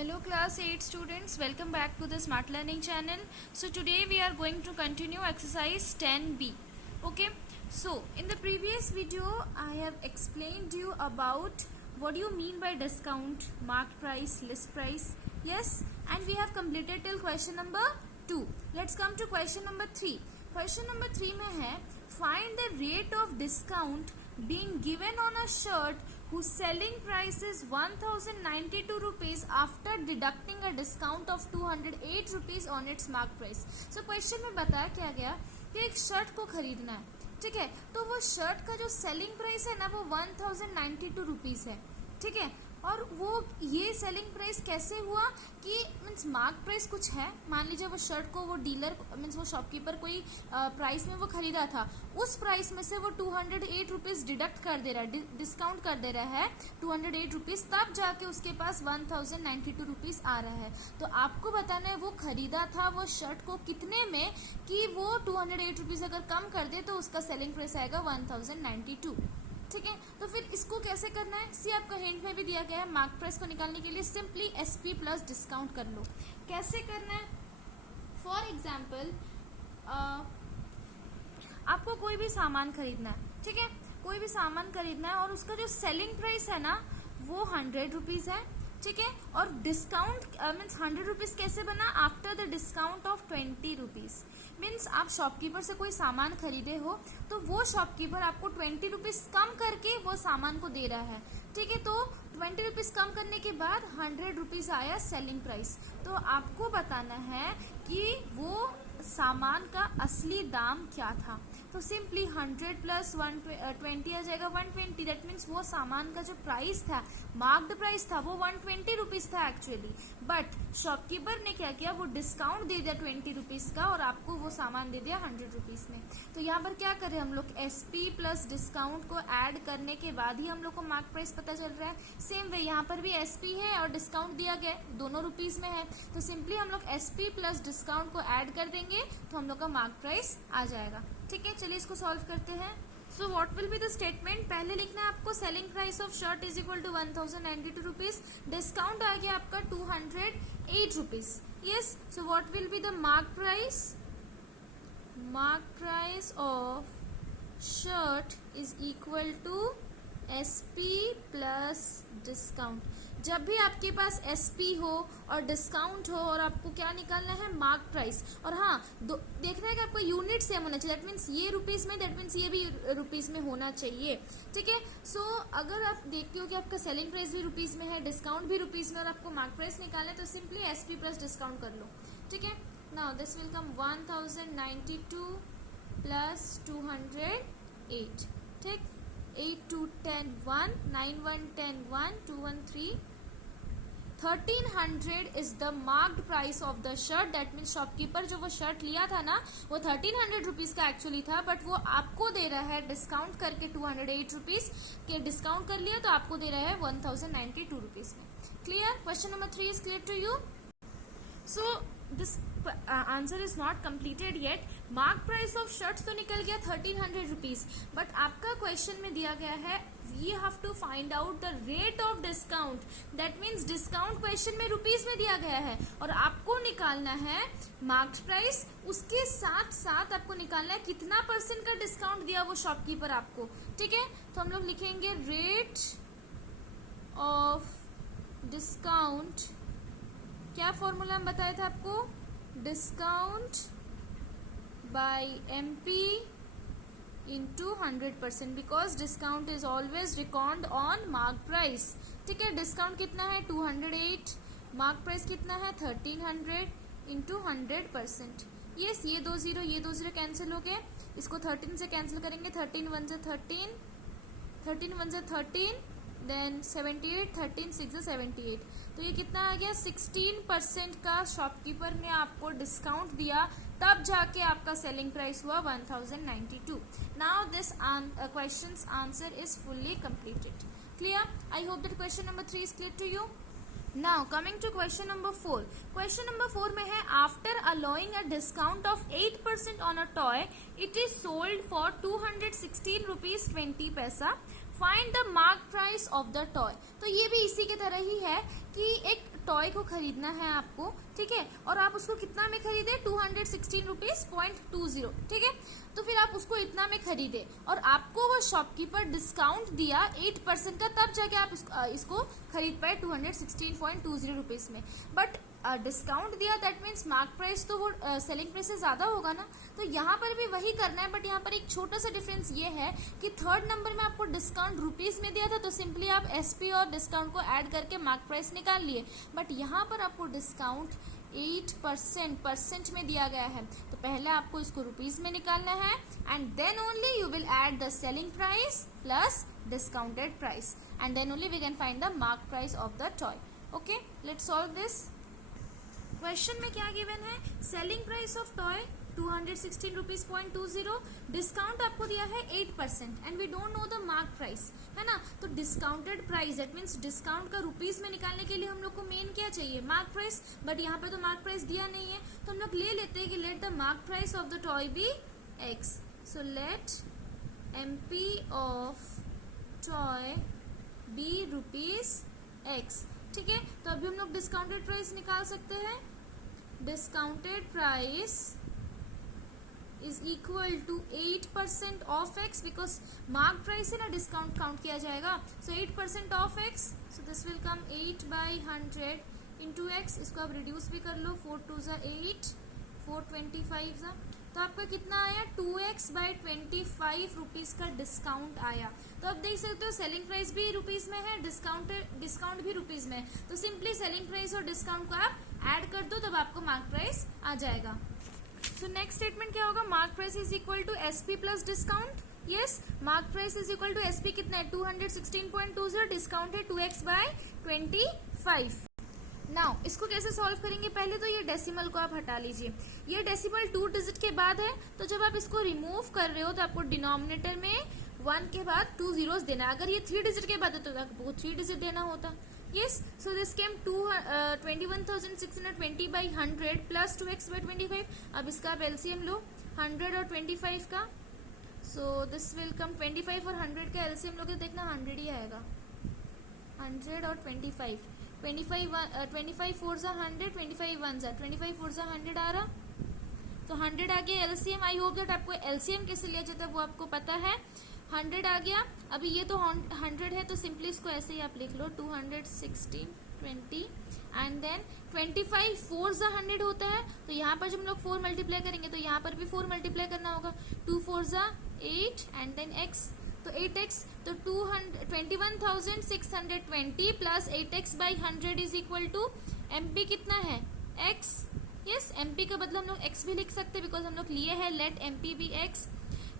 Hello class 8 students, welcome back to the Smart Learning channel. So today we are going to continue exercise 10b. Okay, so in the previous video I have explained you about what do you mean by discount, marked price, list price. Yes, and we have completed till question number 2. Let's come to question number 3. Question number 3 में है find the rate of discount being given on a shirt whose selling price is 1092 rupees after deducting a discount of 208 rupees on its mark price. So question में बताया क्या गया कि एक shirt को खरीदना है, ठीक है, तो वो शर्ट का जो सेलिंग प्राइस है ना वो 1092 रुपीज है, ठीक है, और वो ये सेलिंग प्राइस कैसे हुआ कि मीन्स मार्क प्राइस कुछ है, मान लीजिए वो शर्ट को वो डीलर मीन्स वो शॉपकीपर कोई प्राइस में वो खरीदा था, उस प्राइस में से वो 208 रुपीज डिडक्ट कर दे रहा है, डिस्काउंट कर दे रहा है 208 रुपीज, तब जाके उसके पास 1092 रुपीज आ रहा है. तो आपको बताना है वो खरीदा था वो शर्ट को कितने में कि वो 208 रुपीज अगर कम कर दे तो उसका सेलिंग प्राइस आएगा 1092. ठीक है, तो फिर इसको कैसे करना है, सी आपका हिंट में भी दिया गया है. मार्क प्राइस को निकालने के लिए सिंपली एसपी प्लस डिस्काउंट कर लो. कैसे करना है, फॉर एग्जाम्पल आपको कोई भी सामान खरीदना है, ठीक है, कोई भी सामान खरीदना है और उसका जो सेलिंग प्राइस है ना वो 100 रुपीज है, ठीक है, और डिस्काउंट मीन्स 100 रुपीज कैसे बना, after the discount of 20 rupees. Means आप शॉपकीपर से कोई सामान खरीदे हो तो वो शॉपकीपर आपको 20 रुपीज कम करके वो सामान को दे रहा है, ठीक है, तो 20 रुपीज कम करने के बाद 100 रुपीज आया सेलिंग प्राइस. तो आपको बताना है कि वो सामान का असली दाम क्या था. तो सिंपली 100 प्लस 120 आ जाएगा 120. दैट मीन्स वो सामान का जो प्राइस था, मार्क्ड प्राइस था, वो 120 रुपीज था एक्चुअली, बट शॉपकीपर ने क्या किया, वो डिस्काउंट दे दिया 20 रुपीज का और आपको वो सामान दे दिया 100 रुपीज में. तो यहाँ पर क्या करें हम लोग, एसपी प्लस डिस्काउंट को ऐड करने के बाद ही हम लोग को मार्क प्राइस पता चल रहा है. सेम वे यहाँ पर भी एसपी है और डिस्काउंट दिया गया दोनों रुपीज में है, तो सिंपली हम लोग एसपी प्लस डिस्काउंट को ऐड कर देंगे तो हम लोग का मार्क प्राइस आ जाएगा. ठीक है, चलिए इसको सॉल्व करते हैं. So what will be the statement, पहले लिखना है आपको selling price of shirt is equal to 1092 rupees, discount आ गया आपका 208 rupees. Yes, so what will be the mark price of shirt is equal to SP plus discount. जब भी आपके पास एसपी हो और डिस्काउंट हो और आपको क्या निकालना है, मार्क प्राइस. और हाँ, देखना है कि आपका यूनिट सेम होना चाहिए, दैट मीन्स ये रुपीज में, दैट मीन्स ये भी रुपीज में होना चाहिए. ठीक है, सो अगर आप देखते हो कि आपका सेलिंग प्राइस भी रुपीज में है, डिस्काउंट भी रुपीज में और आपको मार्क प्राइस निकालना है, तो सिंपली एसपी प्लस डिस्काउंट कर लो. ठीक है, now this will come 1092 plus 208. ठीक, 8 2 10 1 9 1 10 1 2 1 3. 1300 is the marked price of the shirt. That means shopkeeper जो वो शर्ट लिया था ना वो 1300 रुपीज का एक्चुअली था, बट वो आपको दे रहा है डिस्काउंट करके 208 रुपीज के डिस्काउंट कर लिया, तो आपको दे रहा है 1092 रुपीज में. Clear, question number 3 is clear to you. So this answer is not completed yet. Mark price of shirts तो निकल गया 1300 रुपीज, बट आपका क्वेश्चन में दिया गया है we have to find out the rate of discount. That means discount question में rupees में दिया गया है और आपको निकालना है मार्क्ड प्राइस, उसके साथ साथ आपको निकालना है कितना % का डिस्काउंट दिया वो शॉपकीपर आपको. ठीक है, तो हम लोग लिखेंगे रेट ऑफ डिस्काउंट. क्या फॉर्मूला हम बताया था आपको, discount bye MP into 100% because discount is always record on mark price. ठीक है, डिस्काउंट कितना है 208, मार्क प्राइस कितना है 1300 इंटू 100%. यस, ये 2 0 कैंसिल हो गए, इसको 13 से कैंसिल करेंगे, 13 1 से 13, 13 1 से 13, देन 78, 13 6 से 78. तो ये कितना आ गया, 16% का शॉपकीपर ने आपको डिस्काउंट दिया, तब जाके आपका सेलिंग प्राइस हुआ 1092. Now this questions answer is fully completed. Clear, I hope that question number 3 is clear to you. Now coming to question number 4. Question number 4 में है after allowing a discount of 8% on a toy it is sold for 216 rupees 20 paisa. Find the mark price of the toy. तो ये भी इसी की तरह ही है कि एक टॉय को खरीदना है आपको, ठीक है, और आप उसको कितना में खरीदे, 216 रुपीज .20, ठीक है। तो फिर आप उसको इतना में खरीदे और आपको वो शॉपकीपर डिस्काउंट दिया 8% का, तब जाके आप इसको खरीद पाए 216.20 रुपीज में। बट डिस्काउंट दिया, दैट मीन्स मार्क प्राइस तो वो सेलिंग प्राइस से ज्यादा होगा ना। तो यहाँ पर भी वही करना है, बट यहाँ पर एक छोटा सा डिफरेंस ये है कि थर्ड नंबर में आपको डिस्काउंट रुपीज में दिया था, तो सिंपली आप एसपी और डिस्काउंट को ऐड करके मार्क प्राइस निकाल लिए। बट यहाँ पर आपको डिस्काउंट 8% में दिया गया है, तो पहले आपको इसको रुपीज में निकालना है and then only you will add the selling price plus discounted price and then only we can find the mark price of the toy. Okay, let's solve this. Question में क्या गिवन है, selling price of toy 216 rupees .20, discount आपको दिया है 8% and we don't know the mark price, है ना। तो discounted price, that means discount का रुपीज में निकालने के लिए हम लोग को मेन क्या चाहिए, मार्क प्राइस। बट यहाँ पे तो मार्क प्राइस दिया नहीं है, तो हम लोग ले लेते हैं कि let the mark price of the toy be x। So let MP of toy be rupees x, ठीक है। तो अभी हम लोग डिस्काउंटेड प्राइस निकाल सकते हैं। Discounted price is equal to 8% of x, because mark price है ना, डिस्काउंट काउंट किया जाएगा। So 8% of x, so this will come 8/100 into x। इसको आप रिड्यूस भी कर लो, 4 2 ज़ा 8, 4 25 ज़ा, तो आपका कितना आया, 2x/25 रुपीज का डिस्काउंट आया। तो आप देख सकते हो सेलिंग प्राइस भी रुपीज में है, डिस्काउंट भी रुपीज में है। तो सिंपली सेलिंग प्राइस और डिस्काउंट को आप ऐड कर दो, तब आपको मार्क प्राइस आ जाएगा। सो नेक्स्ट स्टेटमेंट क्या होगा, mark price is equal to SP plus discount. Yes, mark price is equal to SP कितना है, 216.20, डिस्काउंट है 2x/25। नाउ इसको कैसे सॉल्व करेंगे, पहले तो ये डेसिमल को आप हटा लीजिए। ये डेसिमल 2 डिजिट के बाद है, तो जब आप इसको रिमूव कर रहे हो तो आपको डिनोमिनेटर में 1 के बाद 2 zeros देना है। अगर ये 3 डिजिट के बाद है तो आपको 3 डिजिट देना होता। Yes, so this came 21,620/100 plus 2x/25। अब इसका आप एलसीएम लो 100 और 25 का, सो दिस विल कम 25 और 100 का एलसीएम लोगे, देखना 100 ही आएगा। 100 और 25 4 ज़ा 100, 25 1 ज़ा 25 4 ज़ा 100 आ रहा, तो 100 आ गया एलसीएम। आई होप दैट आपको एलसीएम कैसे लिया जाता है वो आपको पता है। 100 आ गया। अभी ये तो 100 है, तो सिंपली इसको ऐसे ही आप लिख लो 216 20 एंड देन 25 4 ज़ा 100 होता है, तो यहाँ पर जब हम लोग 4 मल्टीप्लाई करेंगे तो यहाँ पर भी 4 मल्टीप्लाई करना होगा। 2 4 ज़ा 8 एंड देन x, तो 8x, तो 21,620 plus 8x/100 is equal to MP कितना है, x। यस, MP का बदला हम लोग x भी लिख सकते हैं, बिकॉज हम लोग लिए हैं let MP be x।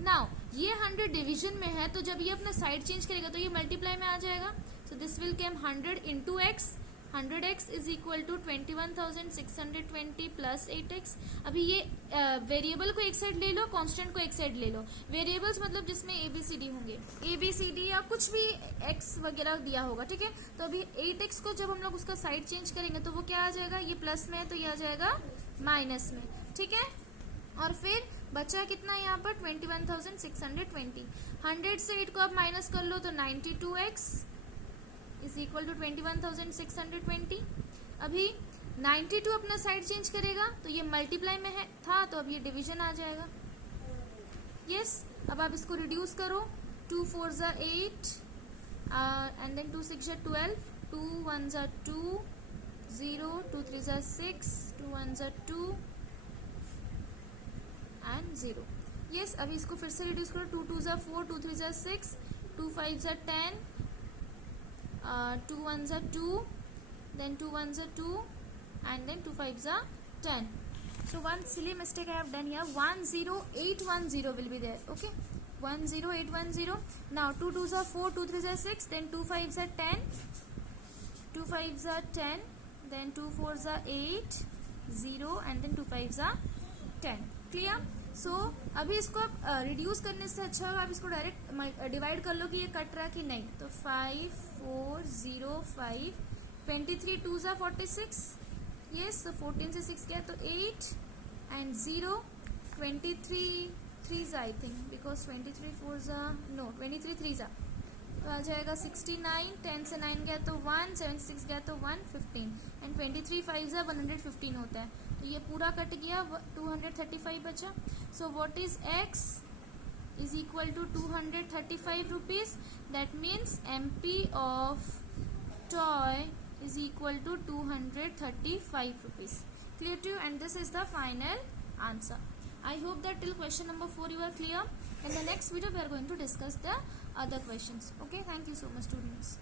Now ये 100 डिवीजन में है, तो जब ये अपना साइड चेंज करेगा तो ये मल्टीप्लाई में आ जाएगा। So this will came 100 into x, 100x is equal to 21,620 plus 8x। अभी ये वेरिएबल को एक साइड ले लो, कांस्टेंट को एक साइड ले लो। वेरिएबल्स मतलब जिसमें ABCD होंगे, ABCD या कुछ भी x वगैरह दिया होगा, ठीक है। तो अभी 8x को जब हम लोग उसका साइड चेंज करेंगे तो वो क्या आ जाएगा, ये प्लस में है तो ये आ जाएगा माइनस में, ठीक है। और फिर बचा कितना यहाँ पर 21,620। 100 से 8 को आप माइनस कर लो तो 92x इज इक्वल टू 21,620। अभी 92 अपना साइड चेंज करेगा तो ये मल्टीप्लाई में है था, तो अब ये डिवीजन आ जाएगा। यस, अब आप इसको रिड्यूस करो, 2 4 ज़ा 8 एंड देन 2 6 ज़ा 12, 2 1 ज़ा 2 0, 2 3 ज़ा 6, 2 1 ज़ा 2 एंड 0। यस, अभी इसको फिर से रिड्यूस करो, 2 2 ज़ा 4, 2 3 ज़ा 6, 2 5 ज़ा 10, 2 1 ज़ा 2, then 2 1 ज़ा 2 and then 2 5 ज़ा 10. So one silly mistake I have done here, 10810 will be there, okay, 10810. Now 2 2 ज़ा 4, 2 3 ज़ा 6, then 2 5 ज़ा 10, 2 5 ज़ा 10, then 2 4 ज़ा 8 0 and then 2 5 ज़ा 10. क्लियर। सो अभी इसको आप रिड्यूस करने से अच्छा होगा आप इसको डायरेक्ट डिवाइड कर लो कि ये कट रहा कि नहीं। तो 5 4 0 5, 23 2 ज़ा 46, यस, तो 14 से 6 गया तो 8 एंड 0, 23 3 ज़ा आई थिंक, बिकॉज 23 4 ज़ा नो 23 3 ज़ा, तो आ जाएगा 69, 10 से 9 गया तो 1, 7 से 6 गया तो 1, 15 एंड 23 5 से 115 होता है, तो ये पूरा कट गया, 235 बचा. So what is x is equal to 235 rupees. That means MP of toy is equal to 235 rupees. Clear to you? And this is the final answer. I hope that till question number 4 you are clear. In the next video we are going to discuss the other questions. Okay, thank you so much students.